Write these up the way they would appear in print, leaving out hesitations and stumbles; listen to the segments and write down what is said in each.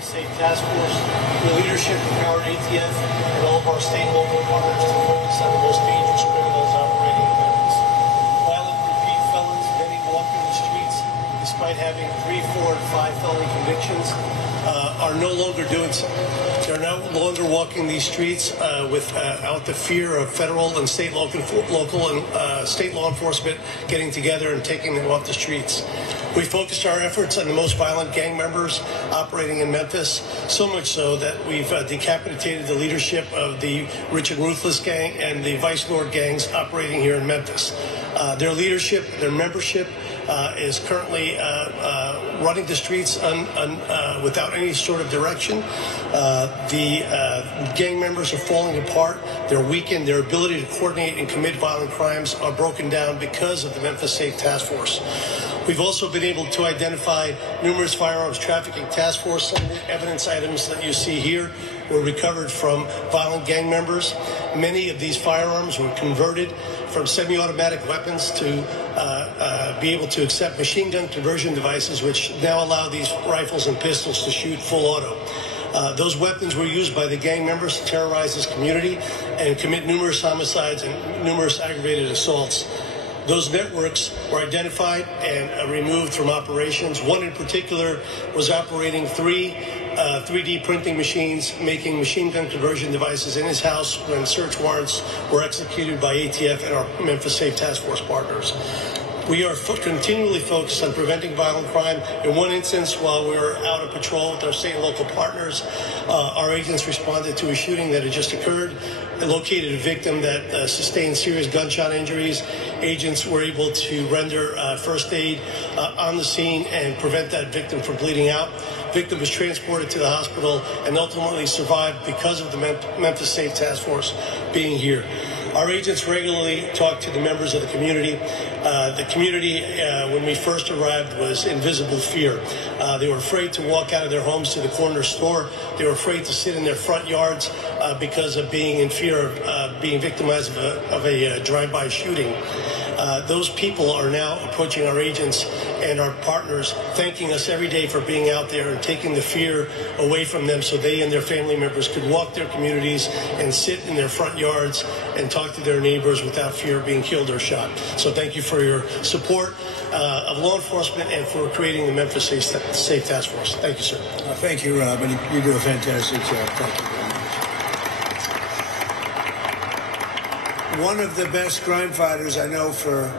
Memphis Safe Task Force, the leadership empowered ATF and all of our state and local partners to focus on the most dangerous criminals operating in Memphis. Violent repeat felons, many walking the streets despite having 3, 4, and 5 felony convictions, are no longer doing so. They're no longer walking these streets without the fear of federal and state, local and state law enforcement getting together and taking them off the streets. We focused our efforts on the most violent gang members operating in Memphis, so much so that we've decapitated the leadership of the Rich and Ruthless gang and the Vice Lord gangs operating here in Memphis. Their leadership, their membership is currently running the streets without any sort of direction. The gang members are falling apart. They're weakened. Their ability to coordinate and commit violent crimes are broken down because of the Memphis Safe Task Force. We've also been able to identify numerous firearms trafficking task force. Some of the evidence items that you see here were recovered from violent gang members. Many of these firearms were converted from semi-automatic weapons to be able to accept machine gun conversion devices, which now allow these rifles and pistols to shoot full auto. Those weapons were used by the gang members to terrorize this community and commit numerous homicides and numerous aggravated assaults. Those networks were identified and removed from operations. One in particular was operating 3D printing machines, making machine gun conversion devices in his house when search warrants were executed by ATF and our Memphis Safe Task Force partners. We are continually focused on preventing violent crime. In one instance, while we were out of patrol with our state and local partners, our agents responded to a shooting that had just occurred and located a victim that sustained serious gunshot injuries. Agents were able to render first aid on the scene and prevent that victim from bleeding out. Victim was transported to the hospital and ultimately survived because of the Memphis Safe Task Force being here. Our agents regularly talk to the members of the community. The community, when we first arrived, was in visible fear. They were afraid to walk out of their homes to the corner store. They were afraid to sit in their front yards because of being in fear of being victimized of a drive-by shooting. Those people are now approaching our agents and our partners, thanking us every day for being out there and taking the fear away from them so they and their family members could walk their communities and sit in their front yards and talk to their neighbors without fear of being killed or shot. So thank you for your support of law enforcement and for creating the Memphis Safe Task Force. Thank you, sir. Thank you, Rob, and you do a fantastic job. Thank you very much. One of the best crime fighters I know from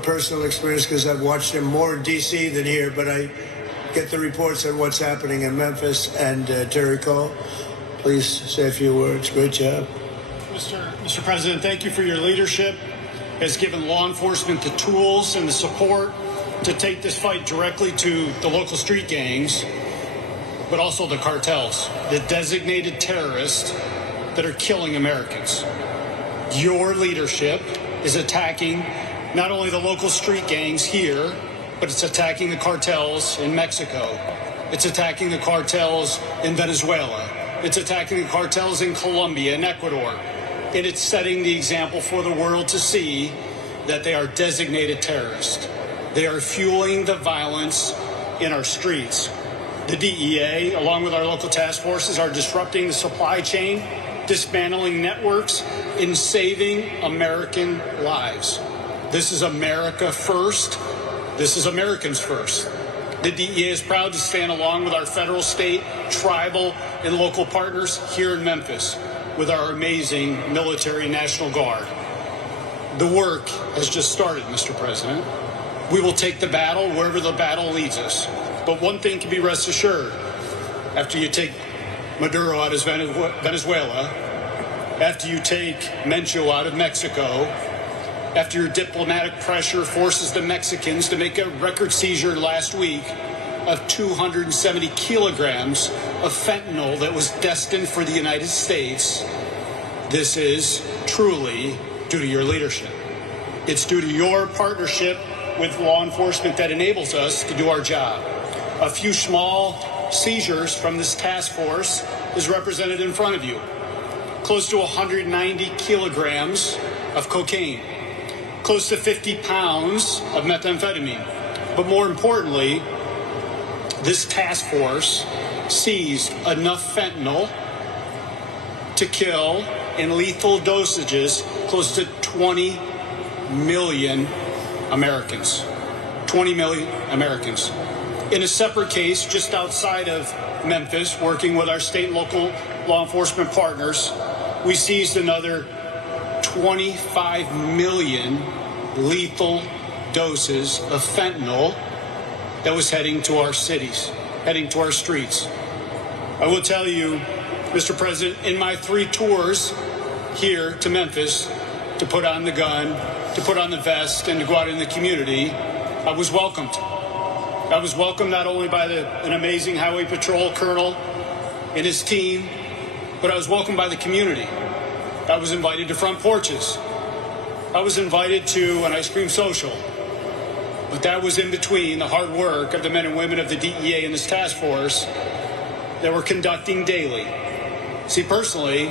personal experience, because I've watched him more in D.C. than here, but I get the reports on what's happening in Memphis. And Terry Cole, please say a few words. Great job. Mr. President, thank you for your leadership. Has given law enforcement the tools and the support to take this fight directly to the local street gangs, but also the cartels, the designated terrorists that are killing Americans. Your leadership is attacking not only the local street gangs here, but it's attacking the cartels in Mexico. It's attacking the cartels in Venezuela. It's attacking the cartels in Colombia and Ecuador. And it's setting the example for the world to see that they are designated terrorists. They are fueling the violence in our streets. The DEA, along with our local task forces, are disrupting the supply chain, dismantling networks, and saving American lives. This is America first. This is Americans first. The DEA is proud to stand along with our federal, state, tribal, and local partners here in Memphis with our amazing military National Guard. The work has just started, Mr. President. We will take the battle wherever the battle leads us. But one thing can be rest assured. After you take Maduro out of Venezuela, after you take Mencho out of Mexico, after your diplomatic pressure forces the Mexicans to make a record seizure last week of 270 kilograms of fentanyl that was destined for the United States, this is truly due to your leadership. It's due to your partnership with law enforcement that enables us to do our job. A few small seizures from this task force is represented in front of you. Close to 190 kilograms of cocaine, close to 50 pounds of methamphetamine. But more importantly, this task force seized enough fentanyl to kill in lethal dosages close to 20 million Americans. 20 million Americans. In a separate case just outside of Memphis, working with our state and local law enforcement partners, we seized another 25 million lethal doses of fentanyl that was heading to our cities, heading to our streets. I will tell you, Mr. President, in my 3 tours here to Memphis to put on the gun, to put on the vest, and to go out in the community, I was welcomed. I was welcomed not only by an amazing Highway Patrol colonel and his team, but I was welcomed by the community. I was invited to front porches. I was invited to an ice cream social. But that was in between the hard work of the men and women of the DEA and this task force that we're conducting daily. See, personally,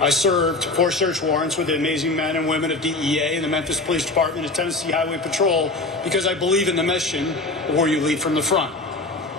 I served 4 search warrants with the amazing men and women of DEA and the Memphis Police Department and Tennessee Highway Patrol because I believe in the mission of where you lead from the front.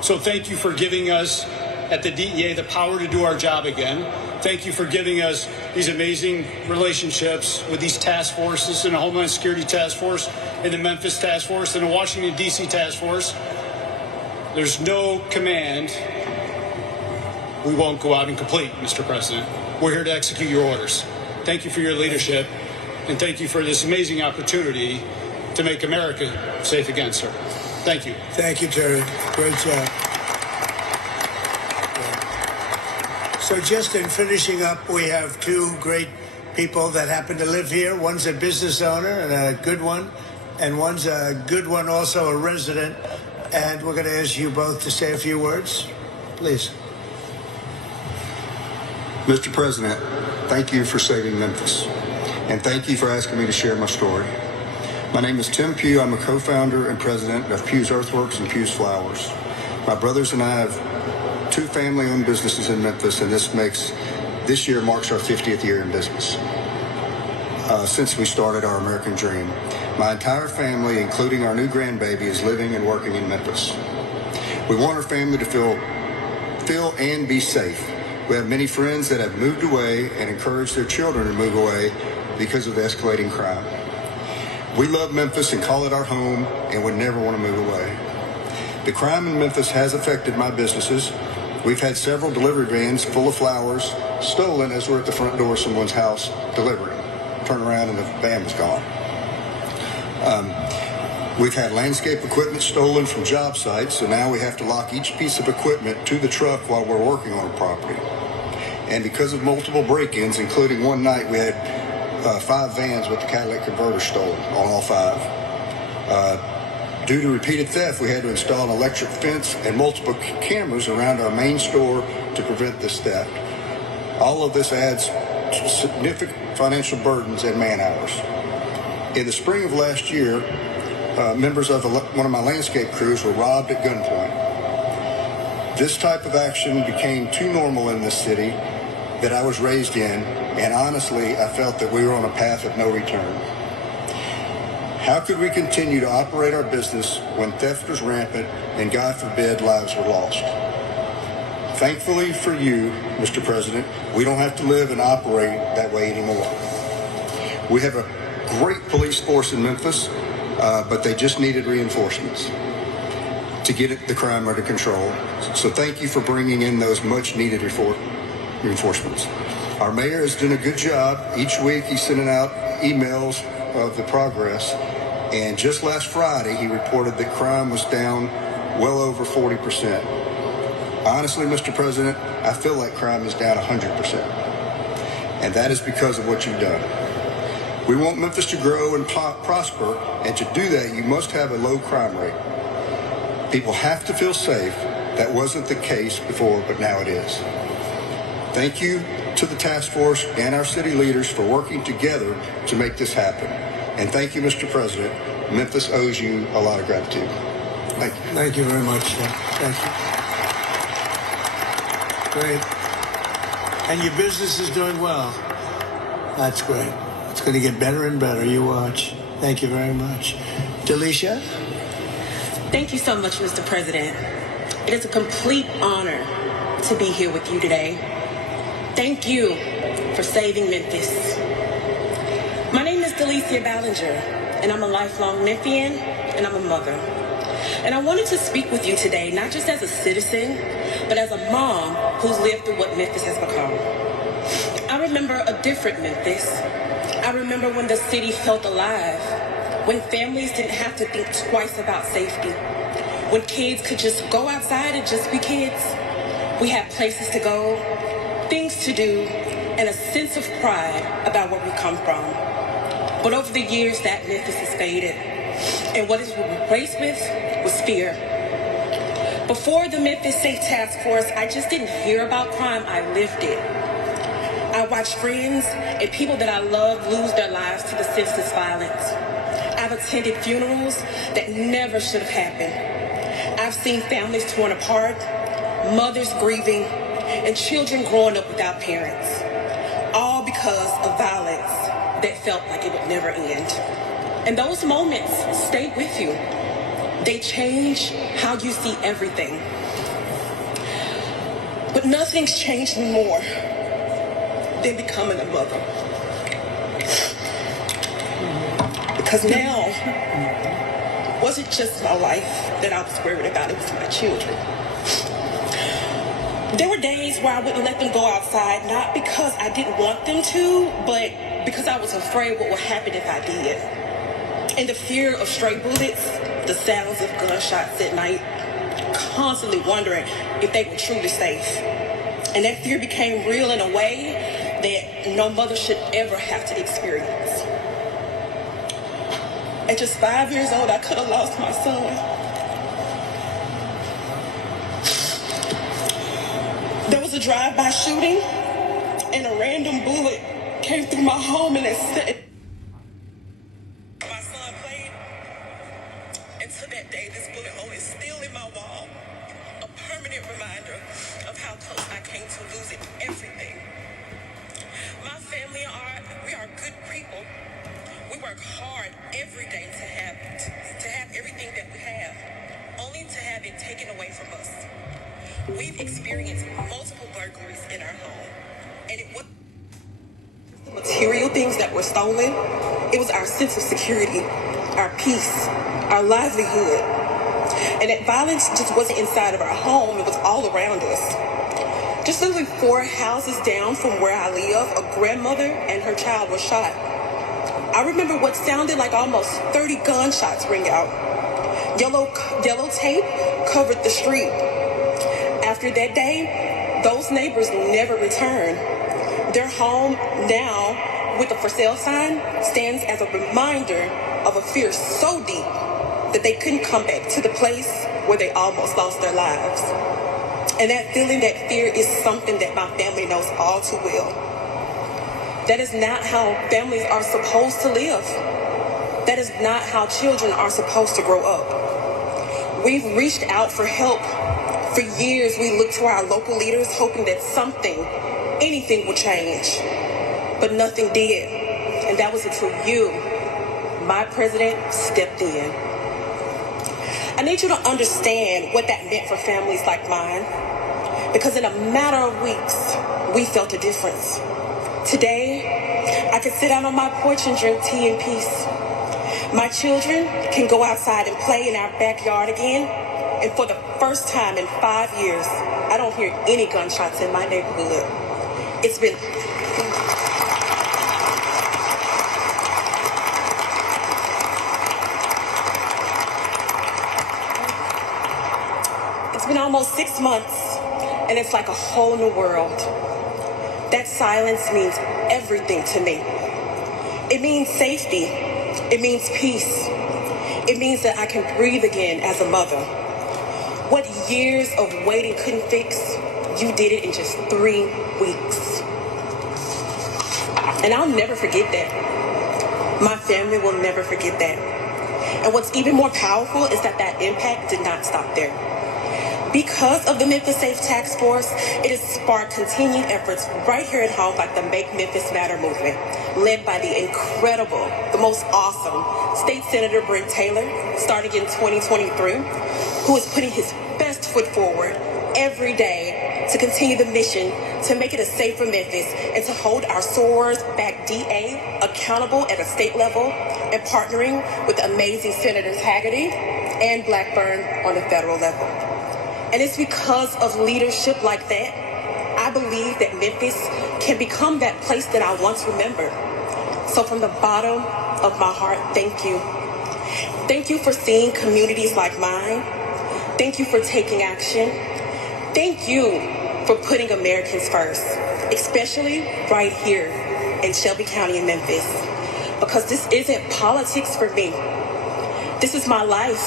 So thank you for giving us at the DEA the power to do our job again. Thank you for giving us these amazing relationships with these task forces and the Homeland Security Task Force and the Memphis Task Force and the Washington, D.C. Task Force. There's no command we won't go out and complete, Mr. President. We're here to execute your orders. Thank you for your leadership, and thank you for this amazing opportunity to make America safe again, sir. Thank you. Thank you, Terry. Great job. So just in finishing up, we have 2 great people that happen to live here. One's a business owner and a good one, and one's a good one, also a resident. And we're going to ask you both to say a few words, please. Mr. President, thank you for saving Memphis, and thank you for asking me to share my story. My name is Tim Pugh. I'm a co-founder and president of Pugh's Earthworks and Pugh's Flowers. My brothers and I have 2 family-owned businesses in Memphis, and this year marks our 50th year in business since we started our American dream. My entire family, including our new grandbaby, is living and working in Memphis. We want our family to feel and be safe. We have many friends that have moved away and encouraged their children to move away because of the escalating crime. We love Memphis and call it our home and would never want to move away. The crime in Memphis has affected my businesses. We've had several delivery vans full of flowers stolen as we're at the front door of someone's house delivering. Turn around and the van was gone. We've had landscape equipment stolen from job sites, so now we have to lock each piece of equipment to the truck while we're working on a property. And because of multiple break-ins, including one night we had 5 vans with the catalytic converter stolen on all 5. Due to repeated theft, we had to install an electric fence and multiple cameras around our main store to prevent this theft. All of this adds significant financial burdens and man hours. In the spring of last year, members of one of my landscape crews were robbed at gunpoint. This type of action became too normal in this city that I was raised in, and honestly, I felt that we were on a path of no return. How could we continue to operate our business when theft was rampant and, God forbid, lives were lost? Thankfully for you, Mr. President, we don't have to live and operate that way anymore. We have a great police force in Memphis, but they just needed reinforcements to get the crime under control. So thank you for bringing in those much-needed reinforcements. Our mayor has done a good job. Each week he's sending out emails of the progress. And just last Friday, he reported that crime was down well over 40%. Honestly, Mr. President, I feel like crime is down 100%. And that is because of what you've done. We want Memphis to grow and prosper, and to do that, you must have a low crime rate. People have to feel safe. That wasn't the case before, but now it is. Thank you to the task force and our city leaders for working together to make this happen. And thank you, Mr. President. Memphis owes you a lot of gratitude. Thank you. Thank you very much. Thank you. Great. And your business is doing well. That's great. It's going to get better and better. You watch. Thank you very much. Delisha? Thank you so much, Mr. President. It is a complete honor to be here with you today. Thank you for saving Memphis. My name is Delicia Ballinger, and I'm a lifelong Memphian, and I'm a mother. And I wanted to speak with you today, not just as a citizen, but as a mom who's lived through what Memphis has become. I remember a different Memphis. I remember when the city felt alive, when families didn't have to think twice about safety, when kids could just go outside and just be kids. We had places to go, things to do, and a sense of pride about where we come from. But over the years, that Memphis has faded. And what is replaced with was fear. Before the Memphis Safe Task Force, I just didn't hear about crime, I lived it. I watched friends and people that I love lose their lives to the senseless violence. I've attended funerals that never should have happened. I've seen families torn apart, mothers grieving, and children growing up without parents, all because of violence that felt like it would never end. And those moments stay with you. They change how you see everything. But nothing's changed me more than becoming a mother. Because now, it wasn't just my life that I was worried about, it was my children. There were days where I wouldn't let them go outside, not because I didn't want them to, but because I was afraid what would happen if I did. And the fear of stray bullets, the sounds of gunshots at night, constantly wondering if they were truly safe. And that fear became real in a way that no mother should ever have to experience. At just 5 years old, I could have lost my son. There was a drive-by shooting, and a random bullet came through my home and it said, my son played. And to that day, this bullet hole is still in my wall. A permanent reminder of how close I came to losing everything. My family and we are good people. We work hard every day to have everything that we have, only to have it taken away from us. We've experienced multiple burglaries in our home, and it wasn't material things that were stolen. It was our sense of security, our peace, our livelihood. And that violence just wasn't inside of our home, it was all around us. Just literally 4 houses down from where I live, a grandmother and her child were shot. I remember what sounded like almost 30 gunshots ring out. Yellow tape covered the street. After that day, those neighbors never returned. Their home now, with a for sale sign, stands as a reminder of a fear so deep that they couldn't come back to the place where they almost lost their lives. And that feeling, that fear, is something that my family knows all too well. That is not how families are supposed to live. That is not how children are supposed to grow up. We've reached out for help. For years, we looked to our local leaders hoping that anything would change. But nothing did. And that was until you, my president, stepped in. I need you to understand what that meant for families like mine. Because in a matter of weeks, we felt a difference. Today, I can sit out on my porch and drink tea in peace. My children can go outside and play in our backyard again. And for the first time in 5 years, I don't hear any gunshots in my neighborhood. It's been almost 6 months, and it's like a whole new world. That silence means everything to me. It means safety. It means peace. It means that I can breathe again as a mother. What years of waiting couldn't fix, you did it in just 3 weeks. And I'll never forget that. My family will never forget that. And what's even more powerful is that impact did not stop there. Because of the Memphis Safe Task Force, it has sparked continued efforts right here at home, like the Make Memphis Matter movement, led by the incredible, the most awesome State Senator Brent Taylor, starting in 2023, who is putting his best foot forward every day to continue the mission to make it a safer Memphis and to hold our SOARS back DA accountable at a state level and partnering with amazing Senators Hagerty and Blackburn on the federal level. And it's because of leadership like that, I believe that Memphis can become that place that I once remembered. So from the bottom of my heart, thank you. Thank you for seeing communities like mine. Thank you for taking action. Thank you for putting Americans first, especially right here in Shelby County in Memphis. Because this isn't politics for me. This is my life.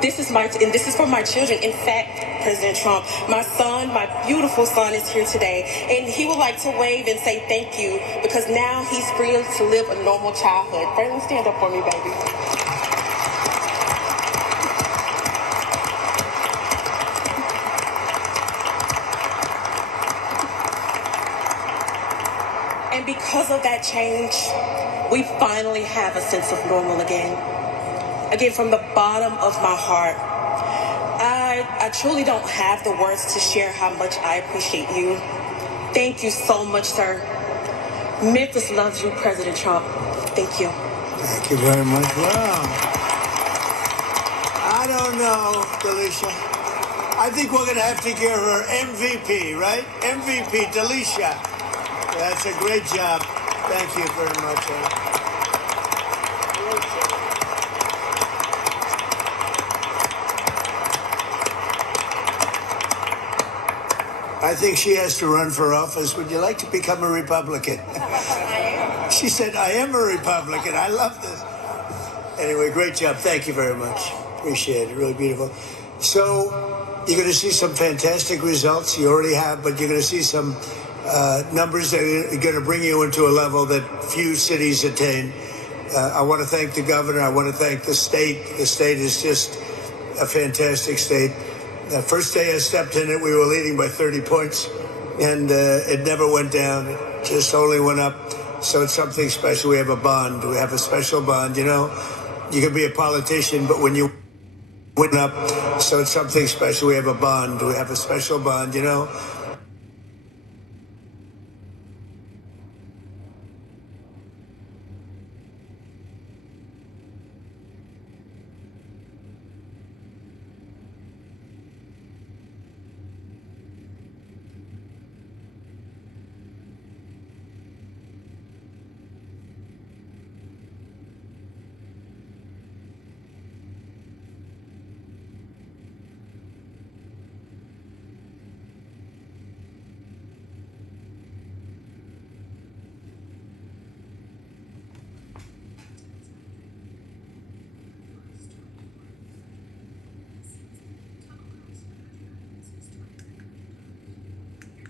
This is for my children. In fact, President Trump, my son, my beautiful son is here today, and he would like to wave and say thank you because now he's free to live a normal childhood. Braylon, stand up for me, baby. And because of that change, we finally have a sense of normal again. Again, from the bottom of my heart, I truly don't have the words to share how much I appreciate you. Thank you so much, sir. Memphis loves you, President Trump. Thank you. Thank you very much. Wow. I don't know, Delisha. I think we're going to have to give her MVP, right? MVP, Delisha. That's a great job. Thank you very much. I think she has to run for office. Would you like to become a Republican? She said, I am a Republican. I love this. Anyway, great job. Thank you very much. Appreciate it. Really beautiful. So you're going to see some fantastic results. You already have, but you're going to see some numbers that are going to bring you into a level that few cities attain. I want to thank the governor. I want to thank the state. The state is just a fantastic state. The first day I stepped in it, we were leading by 30 points, and it never went down. It just only went up. So it's something special. We have a bond. We have a special bond. You know, you can be a politician, but when you win up, so it's something special. We have a bond. We have a special bond. You know,